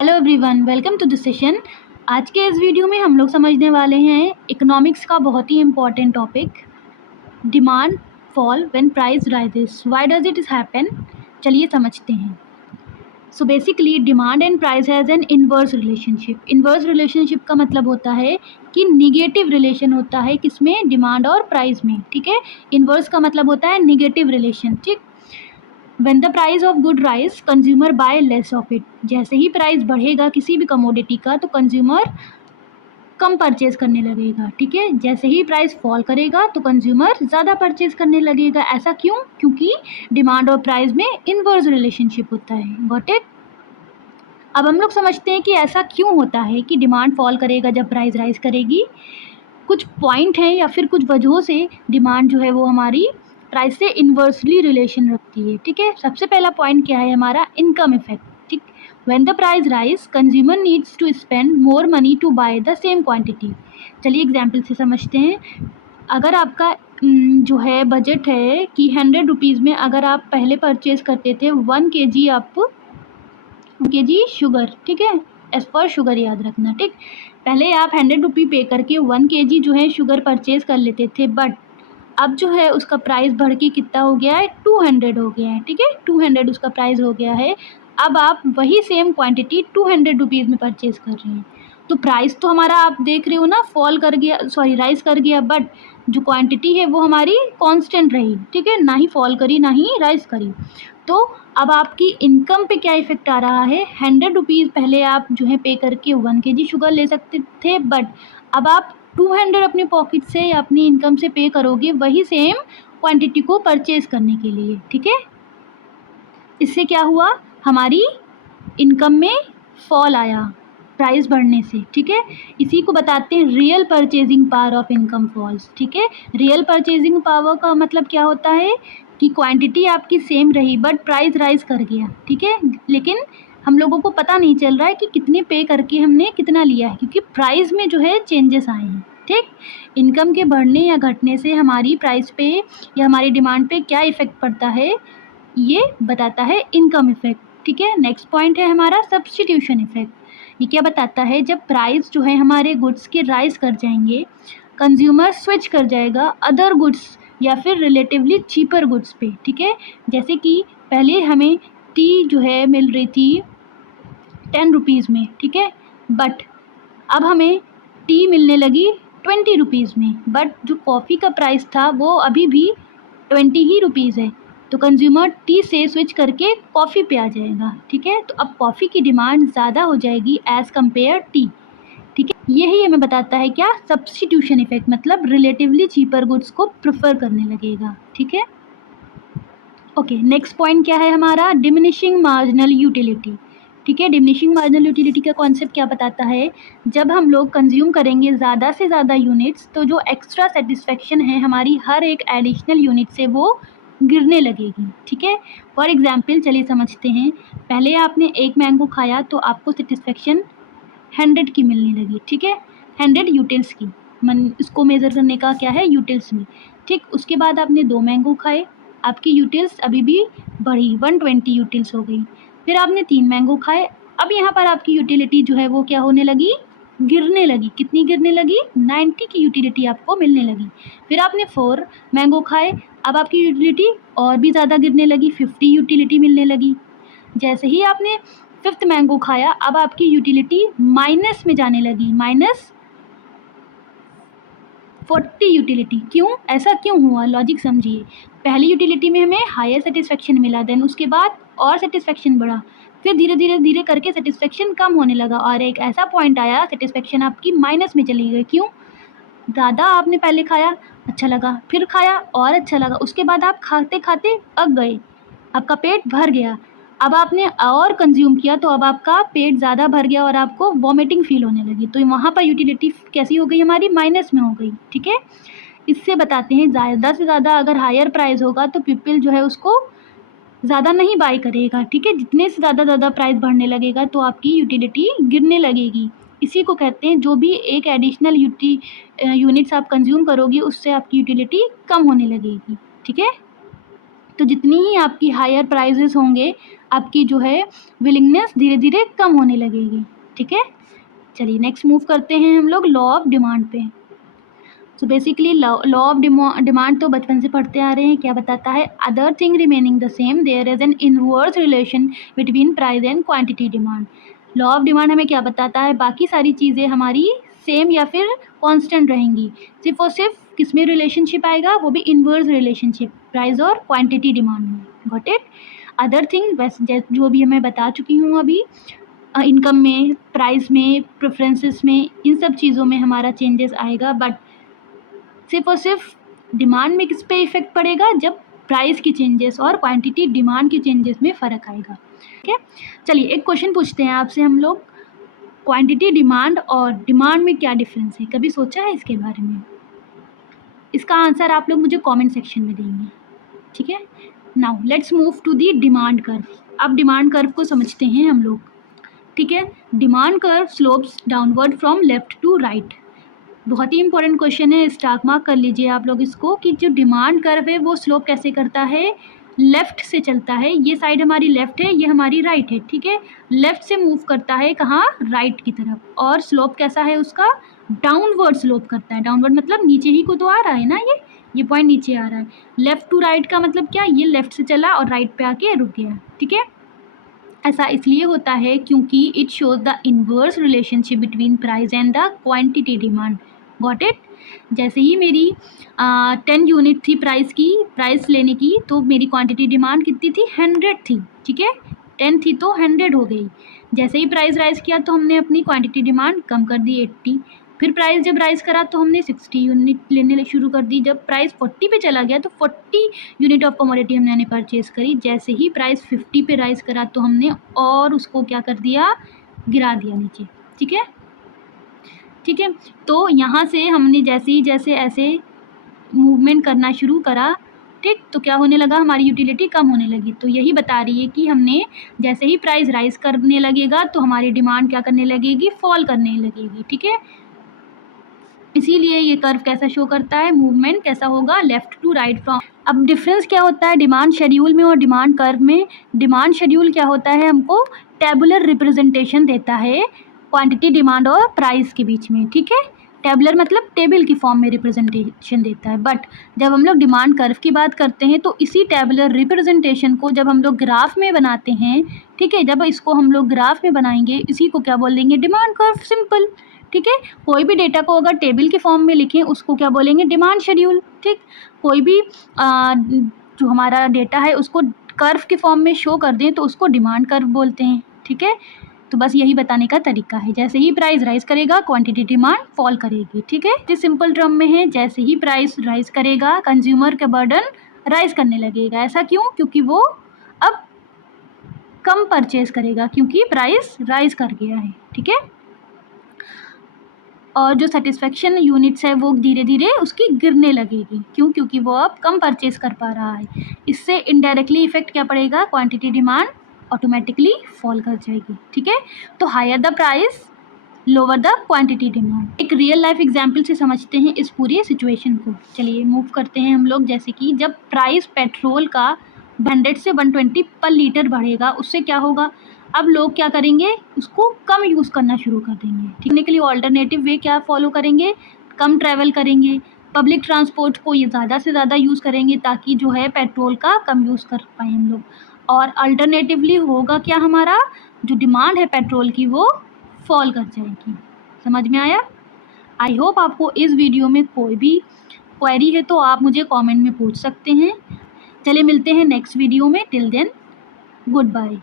Hello everyone, welcome to the session. आज के इस वीडियो में हम लोग समझने वाले हैं इकोनॉमिक्स का बहुत ही important topic, demand fall when price rises, why does it happen. चलिए समझते हैं। So basically demand and price has an inverse relationship. Inverse relationship का मतलब होता है कि निगेटिव रिलेशन होता है किसमें, डिमांड और प्राइस में। ठीक है, इन्वर्स का मतलब होता है निगेटिव रिलेशन। ठीक, When the price of good rise, consumer buy less of it। जैसे ही प्राइस बढ़ेगा किसी भी कमोडिटी का तो कंज्यूमर कम परचेज करने लगेगा। ठीक है, जैसे ही प्राइस फॉल करेगा तो कंज्यूमर ज़्यादा परचेज करने लगेगा। ऐसा क्यों? क्योंकि डिमांड और प्राइस में इनवर्स रिलेशनशिप होता है। Got it? अब हम लोग समझते हैं कि ऐसा क्यों होता है कि डिमांड फॉल करेगा जब प्राइस राइज करेगी। कुछ पॉइंट हैं या फिर कुछ वजहों से डिमांड जो है वो हमारी प्राइस से इन्वर्सली रिलेशन रखती है। ठीक है, सबसे पहला पॉइंट क्या है हमारा, इनकम इफेक्ट। ठीक, when the price rise consumer needs to spend more money to buy the same quantity. चलिए एग्जाम्पल से समझते हैं। अगर आपका जो है बजट है कि 100 रुपीज़ में अगर आप पहले परचेज करते थे 1 kg, आप kg शुगर, ठीक है, एज पर शुगर याद रखना। ठीक, पहले आप 100 रुपी पे करके 1 kg जो है शुगर परचेज कर लेते थे, बट अब जो है उसका प्राइस बढ़ के कितना हो गया है, 200 हो गया है। ठीक है, 200 उसका प्राइस हो गया है। अब आप वही सेम क्वांटिटी 200 रुपीज़ में परचेज कर रहे हैं, तो प्राइस तो हमारा आप देख रहे हो ना फॉल कर गया, सॉरी राइज कर गया, बट जो क्वांटिटी है वो हमारी कांस्टेंट रही। ठीक है, ना ही फॉल करी ना ही राइज करी। तो अब आपकी इनकम पे क्या इफेक्ट आ रहा है, 100 रुपीज़ पहले आप जो है पे करके 1 kg शुगर ले सकते थे, बट अब आप 200 अपनी पॉकेट से या अपनी इनकम से पे करोगे वही सेम क्वांटिटी को परचेज करने के लिए। ठीक है, इससे क्या हुआ, हमारी इनकम में फॉल आया प्राइस बढ़ने से। ठीक है, इसी को बताते हैं real purchasing power of income falls. ठीक है, रियल परचेजिंग पावर का मतलब क्या होता है कि क्वांटिटी आपकी सेम रही बट प्राइस राइज कर गया। ठीक है, लेकिन हम लोगों को पता नहीं चल रहा है कि कितने पे करके हमने कितना लिया है, क्योंकि प्राइस में जो है चेंजेस आए हैं। ठीक, इनकम के बढ़ने या घटने से हमारी प्राइस पे या हमारी डिमांड पे क्या इफेक्ट पड़ता है, ये बताता है इनकम इफेक्ट। ठीक है, नेक्स्ट पॉइंट है हमारा सब्स्टिट्यूशन इफेक्ट। ये क्या बताता है, जब प्राइस जो है हमारे गुड्स के राइज कर जाएंगे, कंज्यूमर स्विच कर जाएगा अदर गुड्स या फिर रिलेटिवली चीपर गुड्स पे। ठीक है, जैसे कि पहले हमें टी जो है मिल रही थी 10 रुपीज़ में, ठीक है, बट अब हमें टी मिलने लगी 20 रुपीज़ में, बट जो कॉफ़ी का प्राइस था वो अभी भी 20 ही रुपीज़ है, तो कंज्यूमर टी से स्विच करके कॉफ़ी पे आ जाएगा। ठीक है, तो अब कॉफ़ी की डिमांड ज़्यादा हो जाएगी एज़ कम्पेयर टी। ठीक है, यही हमें बताता है क्या, सब्स्टिट्यूशन इफेक्ट, मतलब रिलेटिवली चीपर गुड्स को प्रेफर करने लगेगा। ठीक है, ओके, नेक्स्ट पॉइंट क्या है हमारा, डिमिनिशिंग मार्जिनल यूटिलिटी। ठीक है, डिमिनिशिंग मार्जिनल यूटिलिटी का कॉन्सेप्ट क्या बताता है, जब हम लोग कंज्यूम करेंगे ज़्यादा से ज़्यादा यूनिट्स तो जो एक्स्ट्रा सेटिस्फेक्शन है हमारी हर एक एडिशनल यूनिट से वो गिरने लगेगी। ठीक है, फॉर एग्जांपल चलिए समझते हैं, पहले आपने एक मैंगो खाया तो आपको सेटिस्फेक्शन 100 की मिलने लगी। ठीक है, 100 यूटिल्स की, मन इसको मेज़र करने का क्या है, यूटिल्स में। ठीक, उसके बाद आपने 2 मैंगो खाए, आपकी यूटिल्स अभी भी बढ़ी, 120 यूटिल्स हो गई। फिर आपने 3 मैंगो खाए, अब यहाँ पर आपकी यूटिलिटी जो है वो क्या होने लगी, गिरने लगी। कितनी गिरने लगी, 90 की यूटिलिटी आपको मिलने लगी। फिर आपने 4 मैंगो खाए, अब आपकी यूटिलिटी और भी ज़्यादा गिरने लगी, 50 यूटिलिटी मिलने लगी। जैसे ही आपने 5th मैंगो खाया, अब आपकी यूटिलिटी माइनस में जाने लगी, -40 यूटिलिटी। क्यों, ऐसा क्यों हुआ, लॉजिक समझिए। पहली यूटिलिटी में हमें हायर सेटिस्फेक्शन मिला, देन उसके बाद और सेटिस्फेक्शन बढ़ा, फिर धीरे धीरे धीरे करके सेटिस्फेक्शन कम होने लगा, और एक ऐसा पॉइंट आया सेटिस्फेक्शन आपकी माइनस में चली गई। क्यों, ज़्यादा आपने पहले खाया, अच्छा लगा, फिर खाया और अच्छा लगा, उसके बाद आप खाते खाते पक गए, आपका पेट भर गया, अब आपने और कंज्यूम किया तो अब आपका पेट ज़्यादा भर गया और आपको वॉमिटिंग फील होने लगी, तो वहाँ पर यूटिलिटी कैसी हो गई, हमारी माइनस में हो गई। ठीक है, इससे बताते हैं ज़्यादा से ज़्यादा अगर हायर प्राइस होगा तो पीपल जो है उसको ज़्यादा नहीं बाई करेगा। ठीक है, जितने से ज़्यादा प्राइस बढ़ने लगेगा तो आपकी यूटिलिटी गिरने लगेगी। इसी को कहते हैं जो भी एक एडिशनल यूनिट्स आप कंज्यूम करोगे उससे आपकी यूटिलिटी कम होने लगेगी। ठीक है, तो जितनी ही आपकी हायर प्राइजेस होंगे, आपकी जो है विलिंगनेस धीरे धीरे कम होने लगेगी। ठीक है, चलिए नेक्स्ट मूव करते हैं हम लोग लॉ ऑफ डिमांड पे। So basically law of demand तो बचपन से पढ़ते आ रहे हैं। क्या बताता है? Other thing remaining the same there is an inverse relation between price and quantity demand. Law of demand हमें क्या बताता है? बाकी सारी चीज़ें हमारी सेम या फिर कांस्टेंट रहेंगी, सिर्फ और सिर्फ किस में रिलेशनशिप आएगा? वो भी इनवर्स रिलेशनशिप, प्राइस और क्वांटिटी डिमांड में। Got it? अदर थिंग वैसे जो भी मैं बता चुकी हूँ अभी, इनकम में, प्राइस में, प्रेफरेंसेस में, इन सब चीज़ों में हमारा चेंजेस आएगा, बट सिर्फ और सिर्फ डिमांड में किस पे इफेक्ट पड़ेगा? जब प्राइस की चेंजेस और क्वांटिटी डिमांड की चेंजेस में फ़र्क आएगा। ठीक है, चलिए एक क्वेश्चन पूछते हैं आपसे हम लोग, क्वांटिटी डिमांड और डिमांड में क्या डिफरेंस है? कभी सोचा है इसके बारे में? इसका आंसर आप लोग मुझे कमेंट सेक्शन में देंगे। ठीक है, now let's move to the demand curve. अब डिमांड कर्व को समझते हैं हम लोग। ठीक है, demand curve slopes downward from left to right. बहुत ही इंपॉर्टेंट क्वेश्चन है, स्टार मार्क कर लीजिए आप लोग इसको, कि जो डिमांड कर्व है वो स्लोप कैसे करता है? लेफ़्ट से चलता है। ये साइड हमारी लेफ़्ट है, ये हमारी राइट है। ठीक है, लेफ़्ट से मूव करता है कहाँ? राइट की तरफ। और स्लोप कैसा है उसका? डाउनवर्ड स्लोप करता है। डाउनवर्ड मतलब नीचे ही को तो आ रहा है ना, ये पॉइंट नीचे आ रहा है। लेफ़्ट टू राइट का मतलब क्या? ये लेफ़्ट से चला और राइट पे आके रुक गया। ठीक है, ऐसा इसलिए होता है क्योंकि it shows the inverse relationship between price and the quantity demand. Got it? जैसे ही मेरी 10 यूनिट थी प्राइस लेने की, तो मेरी क्वांटिटी डिमांड कितनी थी? 100 थी। ठीक है, 10 थी तो 100 हो गई। जैसे ही प्राइस राइज़ किया तो हमने अपनी क्वांटिटी डिमांड कम कर दी, 80। फिर प्राइस जब राइज़ करा तो हमने 60 यूनिट लेने शुरू कर दी। जब प्राइस 40 पे चला गया तो 40 यूनिट ऑफ कमोडिटी हमने परचेज़ करी। जैसे ही प्राइस 50 पे राइज़ करा तो हमने और उसको क्या कर दिया? गिरा दिया नीचे। ठीक है, ठीक है, तो यहाँ से हमने जैसे ऐसे मूवमेंट करना शुरू करा, ठीक, तो क्या होने लगा? हमारी यूटिलिटी कम होने लगी। तो यही बता रही है कि हमने जैसे ही प्राइस राइज करने लगेगा तो हमारी डिमांड क्या करने लगेगी? फॉल करने लगेगी। ठीक है, इसीलिए ये कर्व कैसा शो करता है? मूवमेंट कैसा होगा? Left to right from. अब डिफरेंस क्या होता है डिमांड शेड्यूल में और डिमांड कर्व में? डिमांड शेड्यूल क्या होता है? हमको टेबुलर रिप्रेजेंटेशन देता है क्वांटिटी डिमांड और प्राइस के बीच में। ठीक है, टेबुलर मतलब टेबल की फॉर्म में रिप्रेजेंटेशन देता है। बट जब हम लोग डिमांड कर्व की बात करते हैं तो इसी टेबुलर रिप्रेजेंटेशन को जब हम लोग ग्राफ में बनाते हैं, ठीक है, जब इसको हम लोग ग्राफ में बनाएंगे, इसी को क्या बोल देंगे? Demand curve, simple. ठीक है, कोई भी डेटा को अगर टेबल के फॉर्म में लिखें उसको क्या बोलेंगे? Demand schedule. ठीक, कोई भी जो हमारा डेटा है उसको कर्व के फॉर्म में शो कर दें तो उसको डिमांड कर्व बोलते हैं। ठीक है, तो बस यही बताने का तरीका है। जैसे ही प्राइस राइज करेगा क्वांटिटी डिमांड फॉल करेगी। ठीक है, इस सिंपल टर्म में है, जैसे ही प्राइस राइज करेगा कंज्यूमर का बर्डन राइज करने लगेगा। ऐसा क्यों? क्योंकि वो अब कम परचेज करेगा क्योंकि प्राइस राइज कर गया है। ठीक है, और जो सेटिस्फेक्शन यूनिट्स है वो धीरे धीरे उसकी गिरने लगेगी। क्यों? क्योंकि वो अब कम परचेज कर पा रहा है। इससे इनडायरेक्टली इफेक्ट क्या पड़ेगा? क्वांटिटी डिमांड ऑटोमेटिकली फॉल कर जाएगी। ठीक है, तो higher the price lower the quantity demand. एक रियल लाइफ एग्जांपल से समझते हैं इस पूरी सिचुएशन को। चलिए मूव करते हैं हम लोग। जैसे कि जब प्राइस पेट्रोल का 100 से 120 पर लीटर बढ़ेगा, उससे क्या होगा? अब लोग क्या करेंगे? उसको कम यूज़ करना शुरू कर देंगे। ठीक के लिए ऑल्टरनेटिव वे क्या फॉलो करेंगे? कम ट्रैवल करेंगे, पब्लिक ट्रांसपोर्ट को ये ज़्यादा से ज़्यादा यूज़ करेंगे ताकि जो है पेट्रोल का कम यूज़ कर पाएँ हम लोग। और अल्टरनेटिवली होगा क्या? हमारा जो डिमांड है पेट्रोल की वो फॉल कर जाएगी। समझ में आया? आई होप आपको इस वीडियो में कोई भी क्वेरी है तो आप मुझे कमेंट में पूछ सकते हैं। चलिए मिलते हैं नेक्स्ट वीडियो में। Till then good bye.